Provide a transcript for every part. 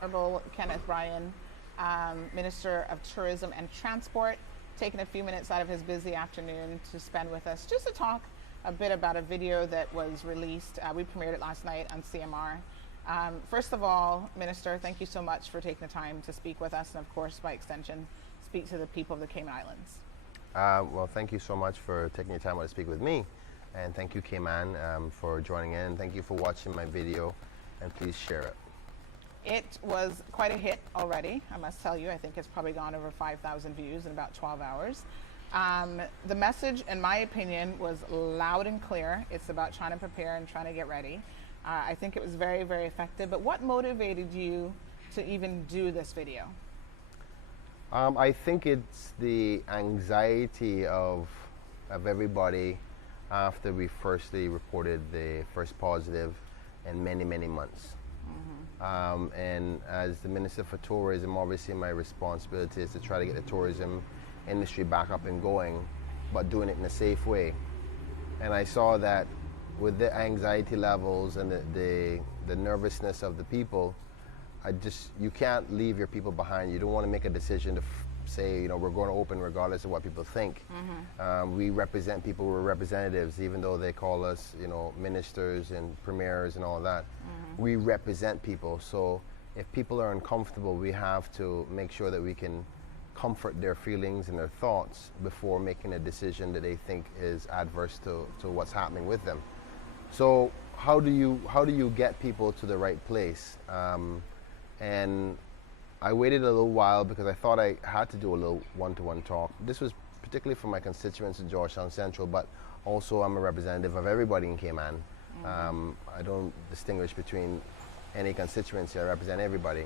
Honorable Kenneth Bryan, Minister of Tourism and Transport, taking a few minutes out of his busy afternoon to spend with us just to talk a bit about a video that was released. We premiered it last night on CMR. First of all, Minister, thank you so much for taking the time to speak with us and, of course, by extension, speak to the people of the Cayman Islands. Well, thank you so much for taking your time out to speak with me. And thank you, Cayman, for joining in. Thank you for watching my video, and please share it. It was quite a hit already, I must tell you. I think it's probably gone over 5,000 views in about 12 hours. The message, in my opinion, was loud and clear. It's about trying to prepare and trying to get ready. I think it was very, very effective. But what motivated you to even do this video? I think it's the anxiety of everybody after we firstly reported the first positive in many, many months. And as the Minister for Tourism, obviously my responsibility is to try to get the tourism industry back up and going, but doing it in a safe way. And I saw that with the anxiety levels and the nervousness of the people, you can't leave your people behind. You don't want to make a decision to say, you know, we're going to open regardless of what people think. We represent people, we're representatives, even though they call us, you know, ministers and premiers and all that. We represent people. So if people are uncomfortable, we have to make sure that we can comfort their feelings and their thoughts before making a decision that they think is adverse to what's happening with them. So how do you get people to the right place? And I waited a little while because I thought I had to do a little one-to-one talk. This was particularly for my constituents in Georgetown Central, but also I'm a representative of everybody in Cayman. I don't distinguish between any constituency. I represent everybody.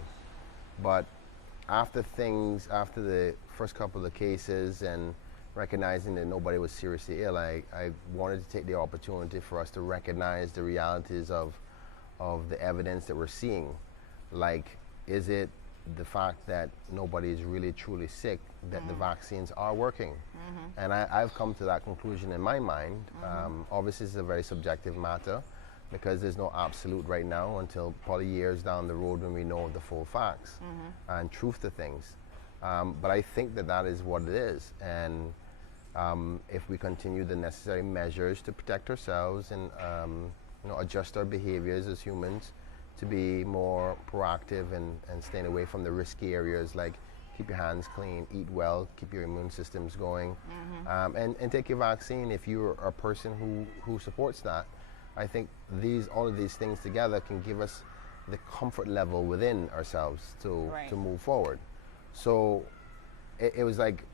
But after the first couple of cases and recognizing that nobody was seriously ill, I wanted to take the opportunity for us to recognize the realities of the evidence that we're seeing. Like, is it the fact that nobody is really truly sick, that the vaccines are working? And I've come to that conclusion in my mind. Obviously, it's a very subjective matter because there's no absolute right now until probably years down the road when we know the full facts and truth to things. But I think that is what it is. And if we continue the necessary measures to protect ourselves and you know, adjust our behaviors as humans to be more proactive and staying away from the risky areas, like keep your hands clean, eat well, keep your immune systems going, and take your vaccine if you're a person who supports that. I think all of these things together can give us the comfort level within ourselves to move forward. So it was like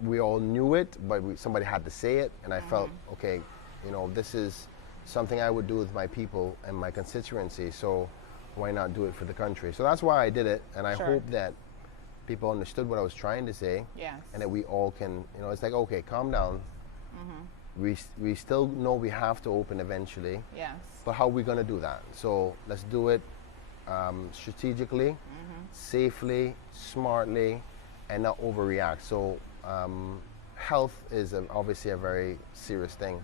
we all knew it, but somebody had to say it, and I felt, okay, you know, this is something I would do with my people and my constituency, so why not do it for the country? So that's why I did it, and I hope that people understood what I was trying to say, and that we all can, you know, it's like, okay, calm down. We still know we have to open eventually, but how are we going to do that? So let's do it strategically, safely, smartly, and not overreact. So health is obviously a very serious thing.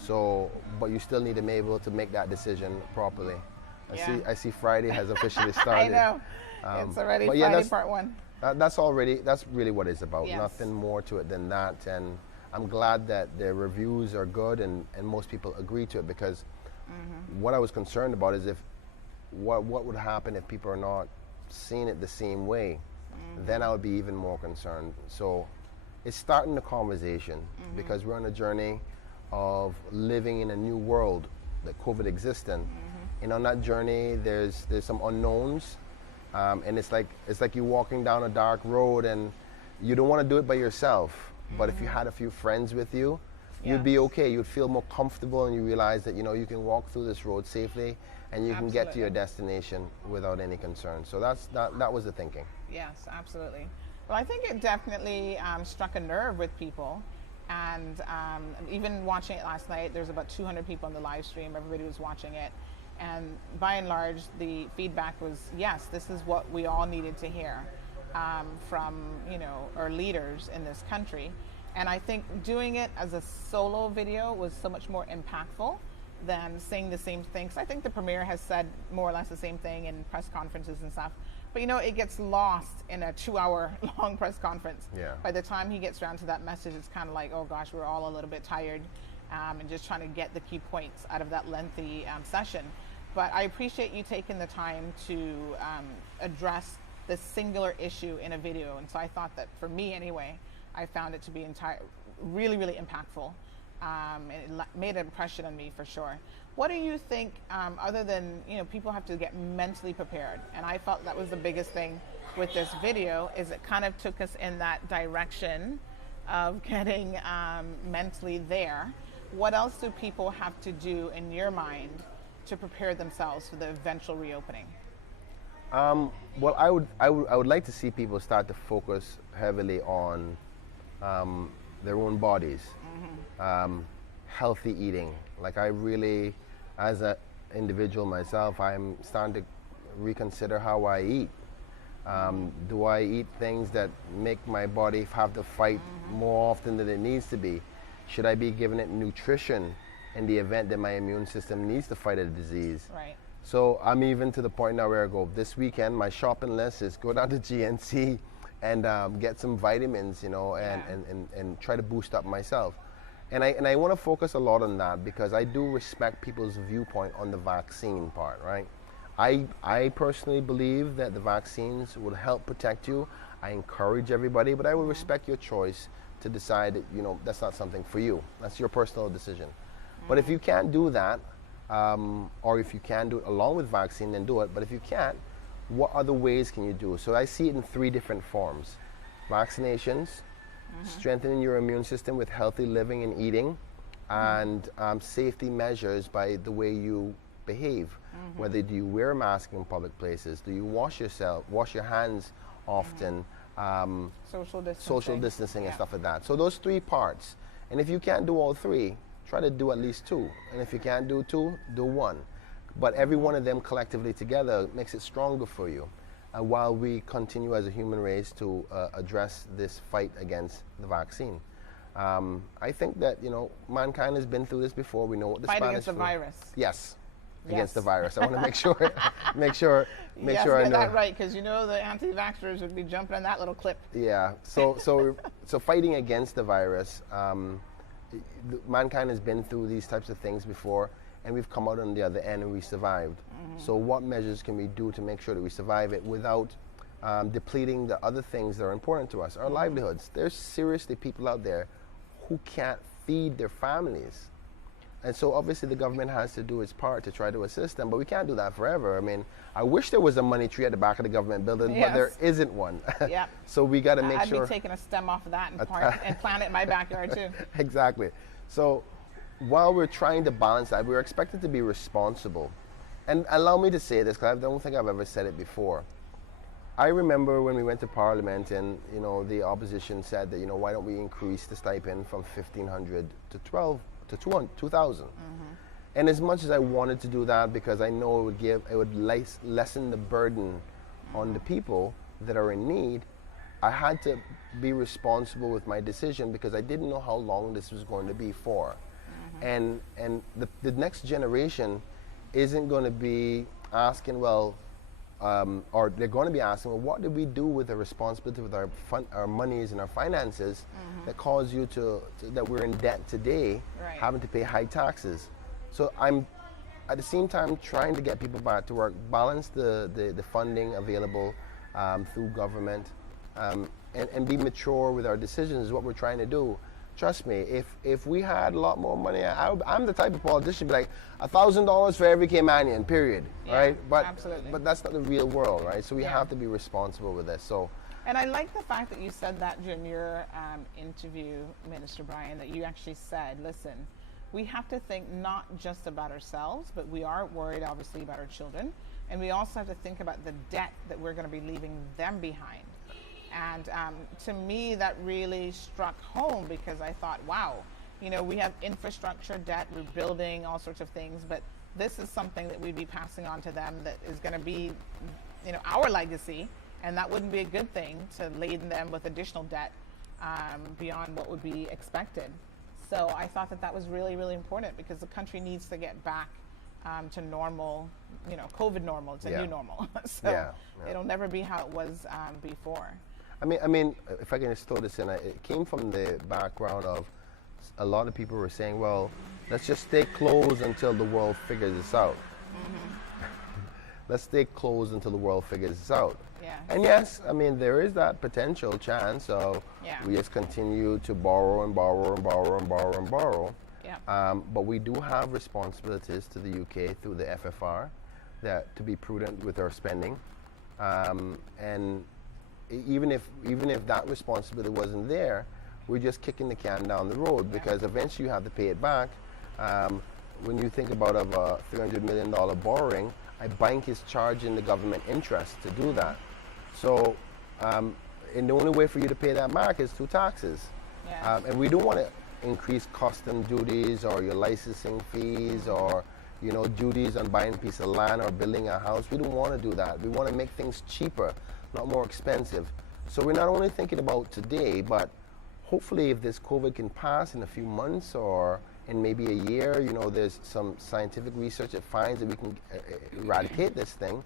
So, but you still need to be able to make that decision properly. I see Friday has officially started. I know. It's already Friday part one. That's really what it's about. Nothing more to it than that. And I'm glad that the reviews are good and most people agree to it, because what I was concerned about is what would happen if people are not seeing it the same way. Then I would be even more concerned. So it's starting the conversation, because we're on a journey of living in a new world that COVID exists in. And on that journey, there's some unknowns, and it's like you're walking down a dark road, and you don't want to do it by yourself. But if you had a few friends with you, you'd be okay. You'd feel more comfortable, and you realize that, you know, you can walk through this road safely, and you can get to your destination without any concern. So that was the thinking. Yes, absolutely. Well, I think it definitely struck a nerve with people. And even watching it last night, there's about 200 people on the live stream. Everybody was watching it. And by and large, the feedback was, yes, this is what we all needed to hear from, you know, our leaders in this country. And I think doing it as a solo video was so much more impactful than saying the same thing. 'Cause I think the premier has said more or less the same thing in press conferences and stuff. But you know, it gets lost in a 2-hour long press conference. Yeah. By the time he gets around to that message, it's kind of like, oh gosh, we're all a little bit tired, and just trying to get the key points out of that lengthy session. But I appreciate you taking the time to address the singular issue in a video. And so I thought that, for me anyway, I found it to be really, really impactful. And it made an impression on me for sure. What do you think, other than, you know, people have to get mentally prepared, and I felt that was the biggest thing with this video, is it kind of took us in that direction of getting mentally there. What else do people have to do in your mind to prepare themselves for the eventual reopening? Well, I would like to see people start to focus heavily on their own bodies, healthy eating. Like, I really, as an individual myself, I'm starting to reconsider how I eat. Do I eat things that make my body have to fight more often than it needs to be? Should I be giving it nutrition in the event that my immune system needs to fight a disease? Right. So I'm even to the point now where I go, this weekend, my shopping list is go down to GNC and get some vitamins, you know, and try to boost up myself. And I want to focus a lot on that, because I do respect people's viewpoint on the vaccine part, right? I personally believe that the vaccines will help protect you. I encourage everybody, but I will respect your choice to decide that, you know, that's not something for you. That's your personal decision. But if you can't do that, or if you can do it along with vaccine, then do it. But if you can't, what other ways can you do? So I see it in 3 different forms: vaccinations, strengthening your immune system with healthy living and eating, and safety measures by the way you behave. Whether do you wear a mask in public places, do you wash your hands often, social distancing and stuff like that. So those 3 parts. And if you can't do all 3, try to do at least 2. And if you can't do 2, do 1. But every one of them collectively together makes it stronger for you. While we continue as a human race to address this fight against the vaccine. I think that, you know, mankind has been through this before. We know what the Fight Spanish against the flu. virus. Yes. Yes. Against the virus. I want to make sure I Get know. that right, because you know the anti-vaxxers would be jumping on that little clip. Yeah. So fighting against the virus. Mankind has been through these types of things before, and we've come out on the other end and we survived. So what measures can we do to make sure that we survive it without depleting the other things that are important to us, our livelihoods? There's seriously people out there who can't feed their families. And so obviously the government has to do its part to try to assist them, but we can't do that forever. I mean, I wish there was a money tree at the back of the government building, but there isn't one. Yep. So we got to make sure. I'd be taking a stem off of that and plant it in my backyard too. Exactly. So while we're trying to balance that, we're expected to be responsible. And allow me to say this, because I don't think I've ever said it before. I remember when we went to Parliament and, you know, the opposition said that, you know, why don't we increase the stipend from $1,500 to $2,000. And as much as I wanted to do that, because I know it would lessen the burden on the people that are in need, I had to be responsible with my decision, because I didn't know how long this was going to be for. And the next generation isn't going to be asking, well, or they're going to be asking, well, what did we do with the responsibility with our monies and our finances that caused you that we're in debt today, having to pay high taxes? So I'm at the same time trying to get people back to work, balance the funding available through government, and be mature with our decisions is what we're trying to do. Trust me, if we had a lot more money, I'm the type of politician, be like, $1,000 for every Caymanian, period, right? But absolutely. But that's not the real world, right? So we have to be responsible with this. So. And I like the fact that you said that during your interview, Minister Bryan, that you actually said, listen, we have to think not just about ourselves, but we are worried, obviously, about our children. And we also have to think about the debt that we're going to be leaving them behind. And to me, that really struck home, because I thought, wow, you know, we have infrastructure debt, we're building all sorts of things, but this is something that we'd be passing on to them that is going to be, you know, our legacy, and that wouldn't be a good thing to laden them with additional debt beyond what would be expected. So I thought that that was really, really important because the country needs to get back to normal, you know, COVID normal. It's a new normal. So it'll never be how it was before. I mean, if I can just throw this in, it came from the background of a lot of people were saying, well, let's just stay closed until the world figures this out. Let's stay closed until the world figures this out. Yeah. And yes, I mean, there is that potential chance of we just continue to borrow and borrow and borrow and borrow and borrow. Yeah. But we do have responsibilities to the UK through the FFR that to be prudent with our spending. And even if that responsibility wasn't there, we're just kicking the can down the road because eventually you have to pay it back. When you think about a $300 million borrowing, a bank is charging the government interest to do that. So, and the only way for you to pay that back is through taxes. Yes. And we don't want to increase custom duties or your licensing fees or, you know, duties on buying a piece of land or building a house. We don't want to do that. We want to make things cheaper, not more expensive. So we're not only thinking about today, but hopefully if this COVID can pass in a few months or in maybe a year, you know, there's some scientific research that finds that we can eradicate this thing.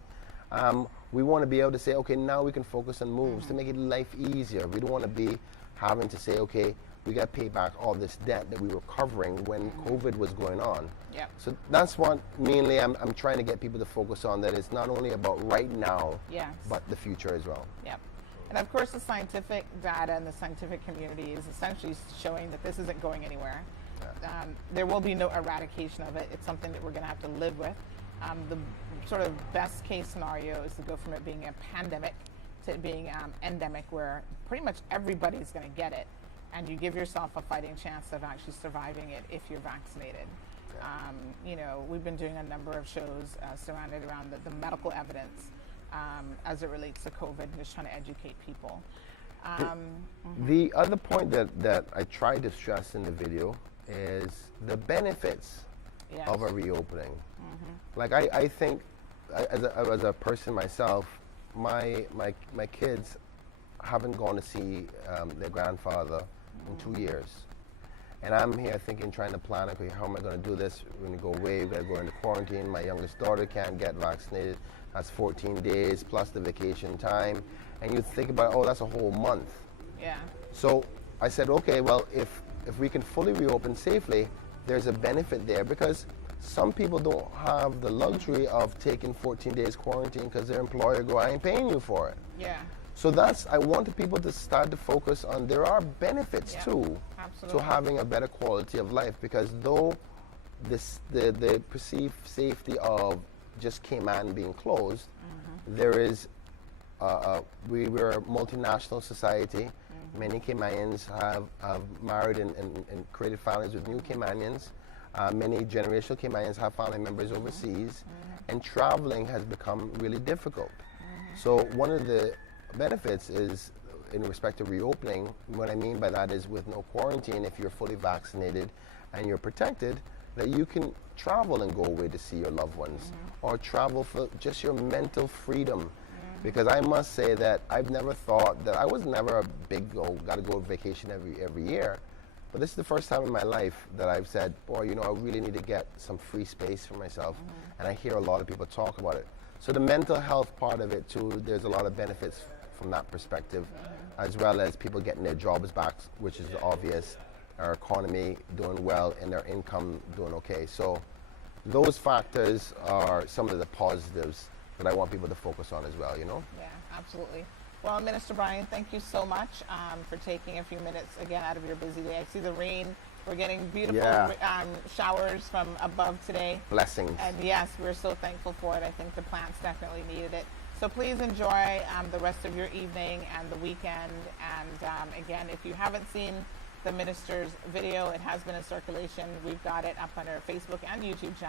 We want to be able to say, okay, now we can focus on moves to make it life easier. We don't want to be having to say, okay, we got to pay back all this debt that we were covering when COVID was going on. Yep. So that's what mainly I'm trying to get people to focus on, that it's not only about right now, but the future as well. Yep. And of course, the scientific data and the scientific community is essentially showing that this isn't going anywhere. There will be no eradication of it. It's something that we're going to have to live with. The sort of best case scenario is to go from it being a pandemic to it being endemic, where pretty much everybody's going to get it, and you give yourself a fighting chance of actually surviving it if you're vaccinated. You know, we've been doing a number of shows surrounded around the medical evidence as it relates to COVID, and just trying to educate people. The other point that I tried to stress in the video is the benefits of a reopening. Like I think, as a person myself, my kids haven't gone to see their grandfather in 2 years. And I'm here thinking, trying to plan, okay, how am I going to do this? We're going to go away, we've got to go into quarantine. My youngest daughter can't get vaccinated. That's 14 days plus the vacation time. And you think about, oh, that's a whole month. Yeah. So I said, okay, well, if we can fully reopen safely, there's a benefit there, because some people don't have the luxury of taking 14 days quarantine because their employer go, I ain't paying you for it. Yeah. So I wanted people to start to focus on, there are benefits too to having a better quality of life, because though the perceived safety of just Cayman being closed, there is, we're a multinational society. Many Caymanians have married and created families with new Caymanians. Many generational Caymanians have family members overseas, and traveling has become really difficult. So one of the benefits is, in respect to reopening, what I mean by that is with no quarantine, if you're fully vaccinated and you're protected, that you can travel and go away to see your loved ones, or travel for just your mental freedom. Because I must say that I've never thought that, I was never a big gotta go on vacation every year. But this is the first time in my life that I've said, boy, you know, I really need to get some free space for myself. And I hear a lot of people talk about it. So the mental health part of it too, there's a lot of benefits from that perspective, as well as people getting their jobs back, which is obvious, our economy doing well and their income doing okay. So those factors are some of the positives that I want people to focus on as well, you know? Yeah, absolutely. Well, Minister Bryan, thank you so much for taking a few minutes again out of your busy day. I see the rain. We're getting beautiful showers from above today. Blessings. And yes, we're so thankful for it. I think the plants definitely needed it. So please enjoy the rest of your evening and the weekend. And again, if you haven't seen the minister's video, it has been in circulation. We've got it up on our Facebook and YouTube channel.